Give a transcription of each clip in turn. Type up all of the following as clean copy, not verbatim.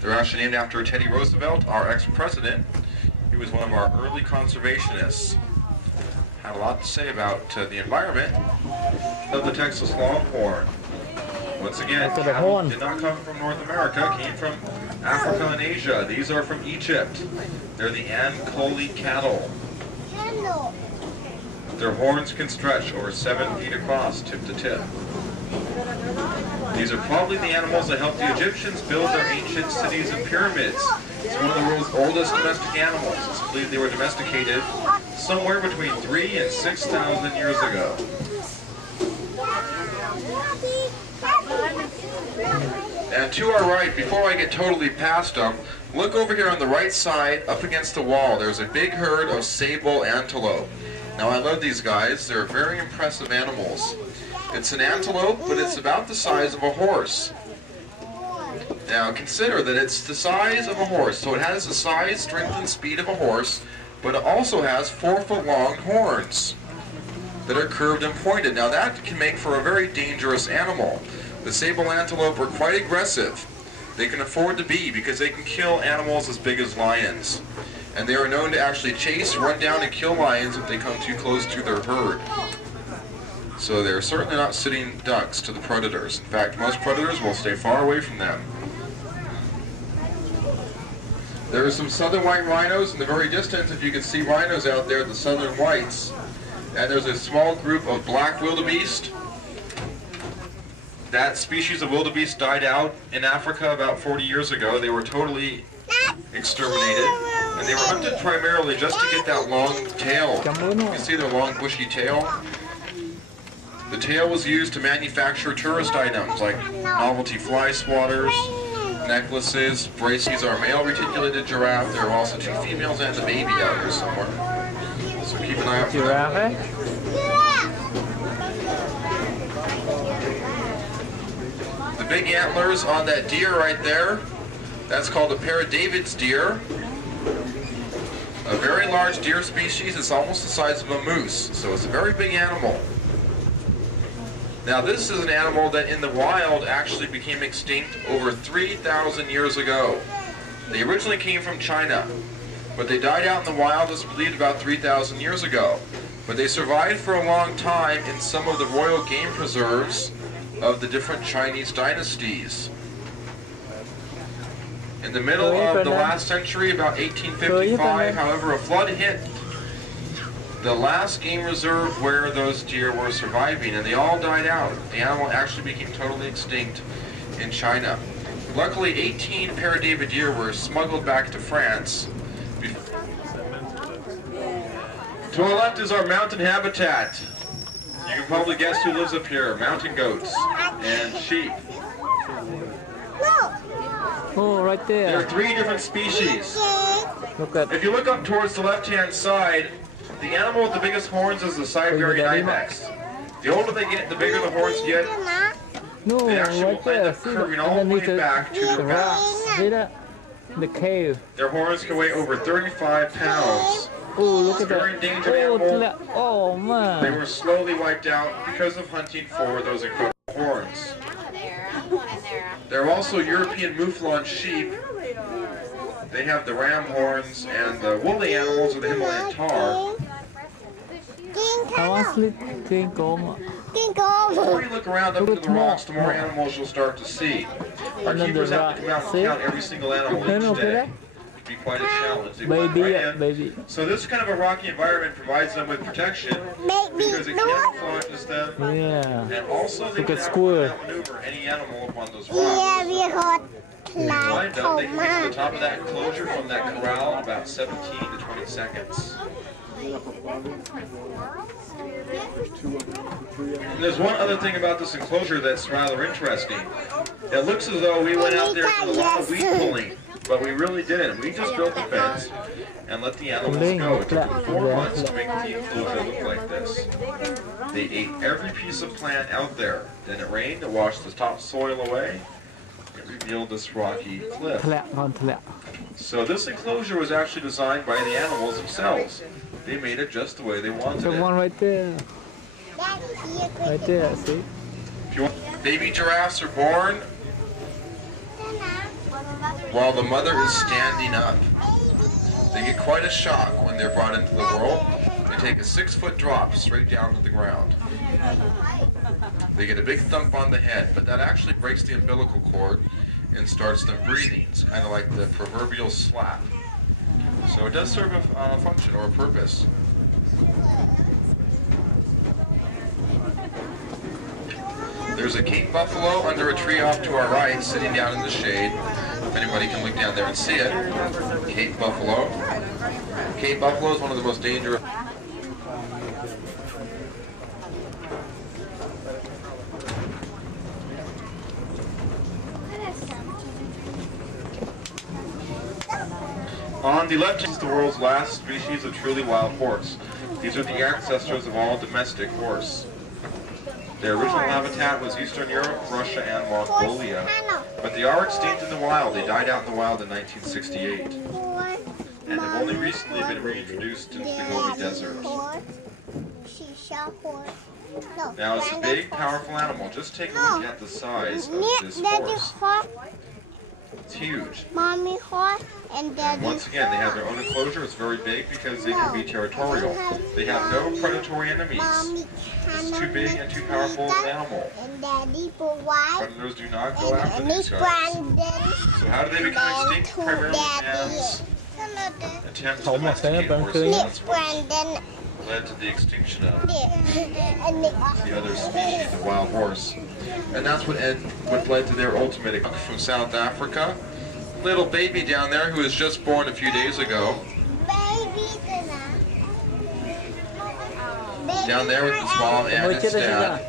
They're actually named after Teddy Roosevelt, our ex-president. He was one of our early conservationists. Had a lot to say about the environment of the Texas longhorn. Once again, cattle did not come from North America, came from Africa and Asia. These are from Egypt. They're the Ankoli cattle. Their horns can stretch over 7 feet across, tip to tip. These are probably the animals that helped the Egyptians build their ancient cities and pyramids. It's one of the world's oldest domestic animals. It's believed they were domesticated somewhere between 3,000 and 6,000 years ago. And to our right, before I get totally past them, look over here on the right side, up against the wall. There's a big herd of sable antelope. Now I love these guys. They're very impressive animals. It's an antelope, but it's about the size of a horse. Now consider that it's the size of a horse, so it has the size, strength, and speed of a horse, but it also has 4-foot-long horns that are curved and pointed. Now that can make for a very dangerous animal. The sable antelope are quite aggressive. They can afford to be because they can kill animals as big as lions. And they are known to actually chase, run down, and kill lions if they come too close to their herd. So they're certainly not sitting ducks to the predators. In fact, most predators will stay far away from them. There are some southern white rhinos in the very distance. If you can see rhinos out there, the southern whites. And there's a small group of black wildebeest. That species of wildebeest died out in Africa about 40 years ago. They were totally exterminated. And they were hunted primarily just to get that long tail. You can see their long bushy tail. The tail was used to manufacture tourist items like novelty fly swatters, necklaces, bracelets. Our male reticulated giraffe. There are also 2 females and a baby out here somewhere. So keep an eye out for that. The big antlers on that deer right there, that's called a Paradavid's deer. A very large deer species. It's almost the size of a moose, so it's a very big animal. Now this is an animal that in the wild actually became extinct over 3,000 years ago. They originally came from China, but they died out in the wild as believed about 3,000 years ago. But they survived for a long time in some of the royal game preserves of the different Chinese dynasties. In the middle of the last century, about 1855, however, a flood hit the last game reserve where those deer were surviving, and they all died out. The animal actually became totally extinct in China. Luckily, 18 Paradavid deer were smuggled back to France. To our left is our mountain habitat. You can probably guess who lives up here. Mountain goats and sheep. Oh, right there. There are 3 different species. Look at. If you look up towards the left-hand side, the animal with the biggest horns is the Siberian ibex. The older they get, the bigger the horns get. No, They actually right will end there. up curving all the way back to their backs. See that? The cave. Their horns can weigh over 35 pounds. Oh, look It's a at very that. endangered animal. Oh, They man. were slowly wiped out because of hunting for those incredible horns. There are also European mouflon sheep. They have the ram horns, and the woolly animals are the Himalayan tar. I want to sleep. The more you look around up into the rocks, the more animals you'll start to see. Our keepers have to come out and count every single animal each day. It'd be quite a challenge. They walk right in. Baby. So this kind of a rocky environment provides them with protection because it camouflages them, Yeah. and also they Look can at school. outmaneuver any animal up on those rocks. Climbed up, they can get to the top of that enclosure from that corral in about 17 to 20 seconds. And there's one other thing about this enclosure that's rather interesting. It looks as though we went out there and did a lot of weed pulling, but we really didn't. We just built the fence and let the animals go. It took them 4 months to make the enclosure look like this. They ate every piece of plant out there. Then it rained, it washed the topsoil away. It revealed this rocky cliff. So this enclosure was actually designed by the animals themselves. They made it just the way they wanted The it. one right there. Right there, see? If you want, baby giraffes are born while the mother is standing up. They get quite a shock when they're brought into the world. They take a 6-foot drop straight down to the ground. They get a big thump on the head, but that actually breaks the umbilical cord and starts them breathing. It's kind of like the proverbial slap. So it does serve a function or a purpose. There's a Cape buffalo under a tree off to our right, sitting down in the shade. If anybody can look down there and see it. Cape buffalo. Cape buffalo is one of the most dangerous. On the left is the world's last species of truly wild horse. These are the ancestors of all domestic horse. Their original habitat was Eastern Europe, Russia, and Mongolia. But they are extinct in the wild. They died out in the wild in 1968. And have only recently been reintroduced into the Gobi Desert. Now it's a big, powerful animal. Just take a look at the size of this horse. It's huge. Mommy horse and Daddy. Once again, they have their own enclosure. It's very big because they can be territorial. They have no predatory enemies. It's too big and too powerful of an animal. Predators do not go after these guys. So how do they become extinct? Primarily man's attempts to domesticate horses. That's what led to the extinction of the other species, the wild horse. And that's what led to their ultimate extinction. From South Africa. Little baby down there who was just born a few days ago. Down there with his mom and his dad.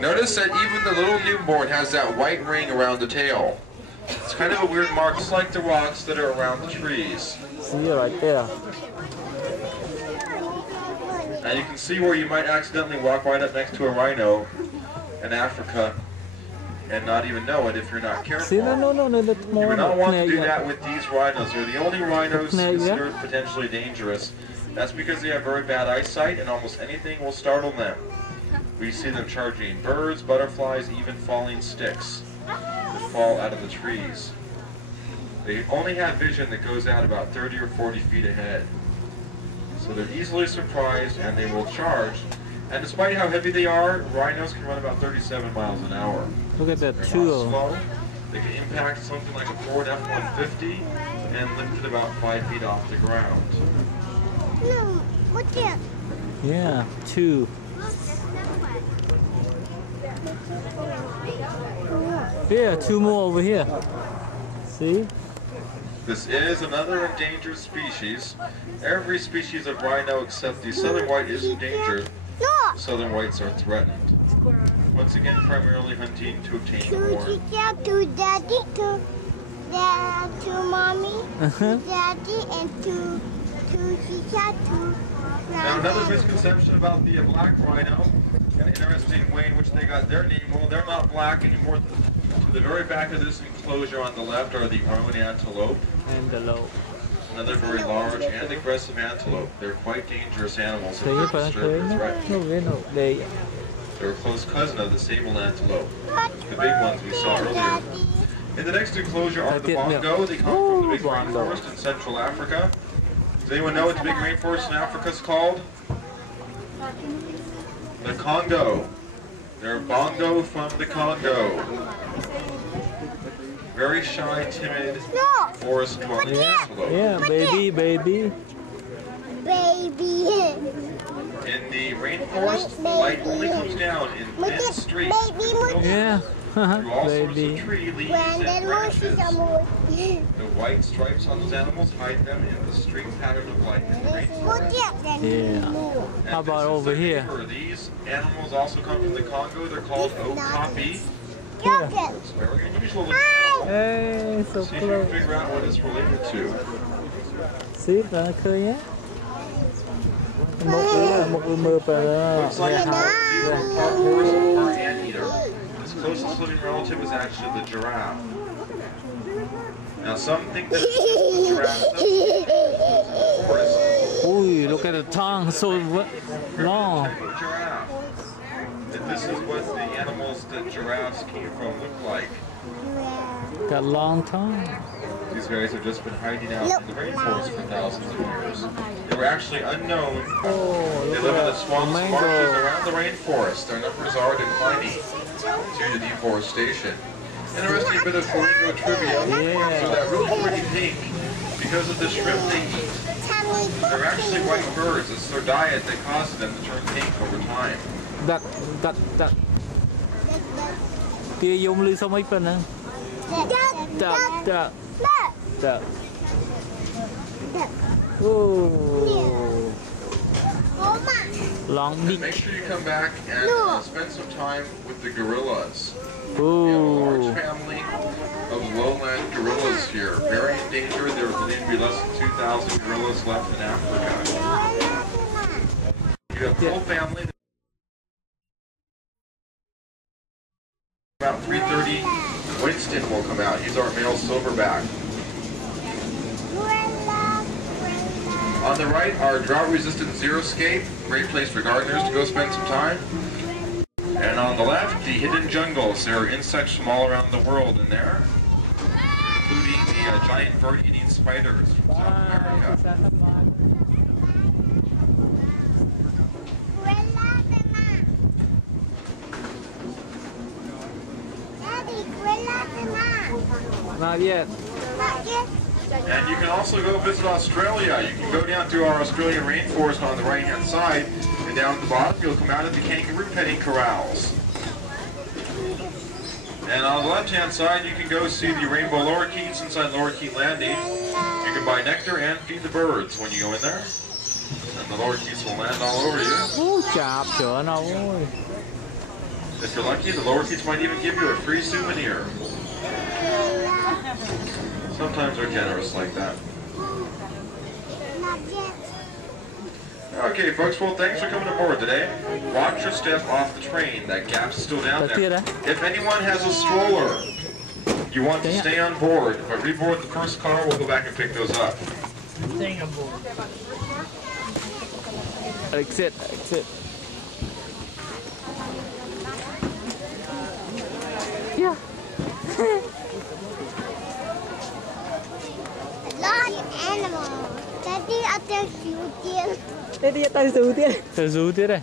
Notice that even the little newborn has that white ring around the tail. It's kind of a weird mark, just like the rocks that are around the trees. See it right there. And you can see where you might accidentally walk right up next to a rhino in Africa and not even know it if you're not careful. See, no, you would not want to do that with these rhinos. They're the only rhinos considered potentially dangerous. That's because they have very bad eyesight and almost anything will startle them. We see them charging birds, butterflies, even falling sticks that fall out of the trees. They only have vision that goes out about 30 or 40 feet ahead. So they're easily surprised and they will charge. And despite how heavy they are, rhinos can run about 37 miles an hour. Look at that They're too. not slow. They can impact something like a Ford F-150 and lift it about 5 feet off the ground. No, what's that? Yeah, 2. Here, 2 more over here. See? This is another endangered species. Every species of rhino except the southern white is endangered. Southern whites are threatened. Once again, primarily hunting to obtain the horn. To daddy, to mommy, to daddy, and to Chicha, to Now another misconception about the black rhino, an interesting way in which they got their name. Well, they're not black anymore. To the very back of this enclosure on the left are the roan antelope. Antelope. Another very large and aggressive antelope. They're quite dangerous animals if Thấy they're bạn disturbed or thấy threatened. nó đây. They're a close cousin of the sable antelope, the big ones we saw earlier. In the next enclosure are the bongo. They come from the big rainforest in Central Africa. Does anyone know what the big rainforest in Africa is called? The Congo. They're bongo from the Congo. Very shy, timid, forest-dwelling antelope. Yeah, baby. In the rainforest, the light only comes down in thin streaks Yeah, through all sorts baby. of tree leaves and branches. The white stripes on those animals hide them in the streak pattern of light in the rainforest. Yeah. How about over here? These animals also come from the Congo. They're called okapi. Yeah. It's very unusual looking animal. Hey, so See if you can close. figure out what it's related to. See, bạn khơi nhé. Một mưa Looks like a part horse and part anteater. Its closest living relative is actually the giraffe. Now some think that it's the giraffe of course. Ui, look at the tongue, so long. Giraffe. That this is what the animals that giraffes came from look like. Got a long time. These guys have just been hiding out in the rainforest for thousands of years. They were actually unknown. They live in the swamps and marshes around the rainforest. Their numbers are declining due to deforestation. Interesting bit of flamingo trivia. So that really pretty pink, because of the shrimp they eat, they're actually white birds. It's their diet that causes them to turn pink over time. That. Kia dùng ly xong mấy phần nè. That. Oh. Long beak. Make sure you come back and spend some time with the gorillas. Ooh. We have a large family of lowland gorillas here. Very endangered. There are believed to be less than 2,000 gorillas left in Africa. You have a full family. About 3:30, Winston will come out. He's our male silverback. On the right, our drought-resistant xeriscape, great place for gardeners to go spend some time. And on the left, the hidden jungles. There are insects from all around the world in there, including the giant bird-eating spiders from South America. Not yet. And you can also go visit Australia. You can go down through our Australian rainforest on the right-hand side, and down at the bottom you'll come out of the kangaroo petting corrals. And on the left-hand side you can go see the rainbow lorikeets inside Lorikeet Landing. You can buy nectar and feed the birds when you go in there. And the lorikeets will land all over you. Chạp chở nào ơi. If you're lucky, the lorikeets might even give you a free souvenir. Sometimes they're generous like that. Okay, folks, well, thanks for coming aboard today. Watch your step off the train. That gap's still down there. If anyone has a stroller, you want to stay on board. If I reboard the first car, we'll go back and pick those up. Staying on board. Exit. Yeah. Animal. Daddy, I tell you, dear. Daddy, tới zoo tiếp. Tới zoo tiếp đây.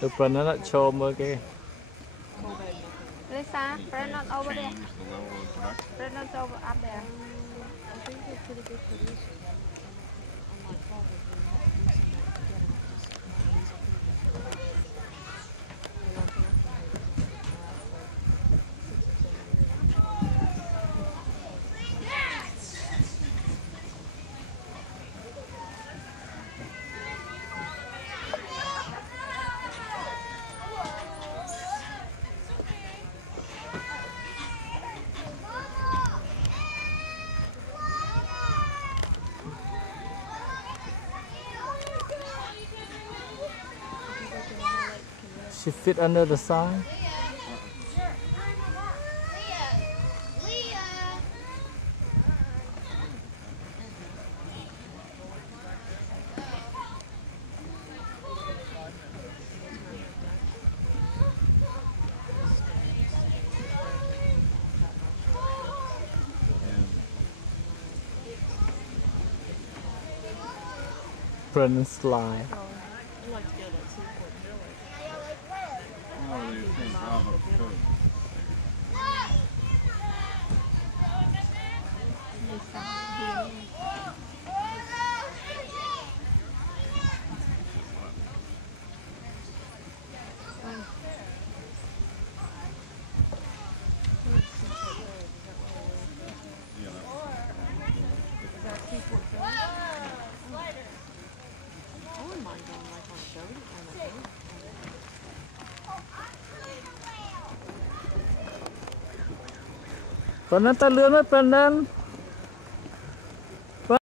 The banana choma kìa. Lisa, press not over there. Press not over up there. She fit under the sign. Brennan slide. Brennan ta lươn mất Brennan.